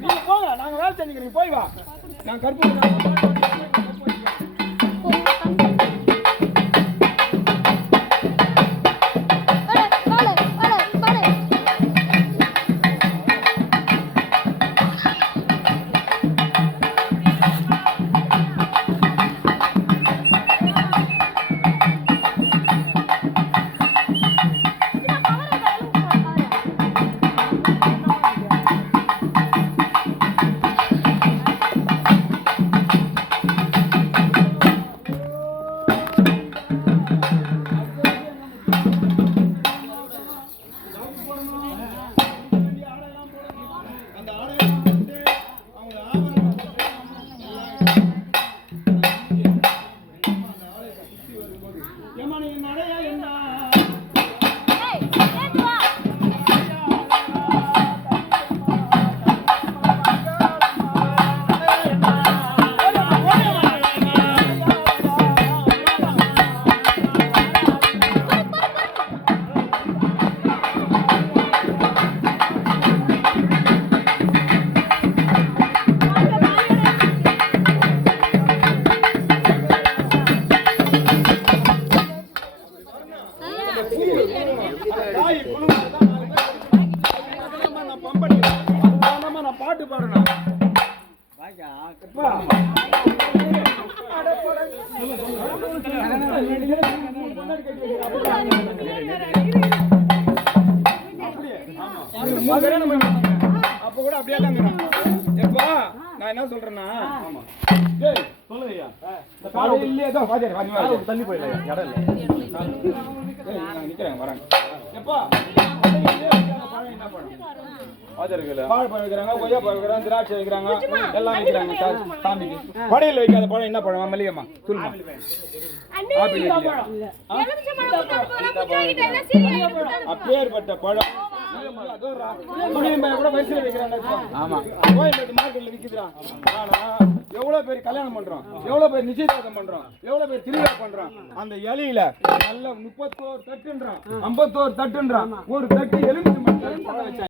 நீங்க போங்க, நாங்க வேலை செஞ்சுக்கிறீங்க, போய் வா. நான் கற்பூரம் பாட்டு பாடணும். அப்ப கூட அப்படியே தாங்க. எப்பா நான் என்ன சொல்றேன்னா, தள்ளி போயிடலாம், இடம் இல்லை, நிக்கிறேன் வரேன். எப்பா வாழைப்பழம் வைக்கிறாங்க, கொய்யா பழம் வைக்கிறாங்க, திராட்சை வைக்கிறாங்க, எல்லாம் வைக்கிறாங்க சாமிக்கு. படையில் வைக்காத பழம் என்ன பழம் மல்லிகம்மா சொல்லுமா? அப்பேற்பட்ட பழம் கூட வயசுல வைக்கிறாங்க. ஆமா, கோயம்பேட்டு மார்க்கெட்ல விக்குறான். ஆனா எவ்வளவு பேர் கல்யாணம் பண்றோம், எவ்வளவு பேர் நிச்சயதார்த்தம் பண்றோம், எவ்வளவு பேர் திருவிழா பண்றோம். அந்த இலையில நல்ல 31 தட்டுன்றான், 51 தட்டுன்றான், ஒரு தட்டு எலுமிச்சை பழம் வச்சாங்க.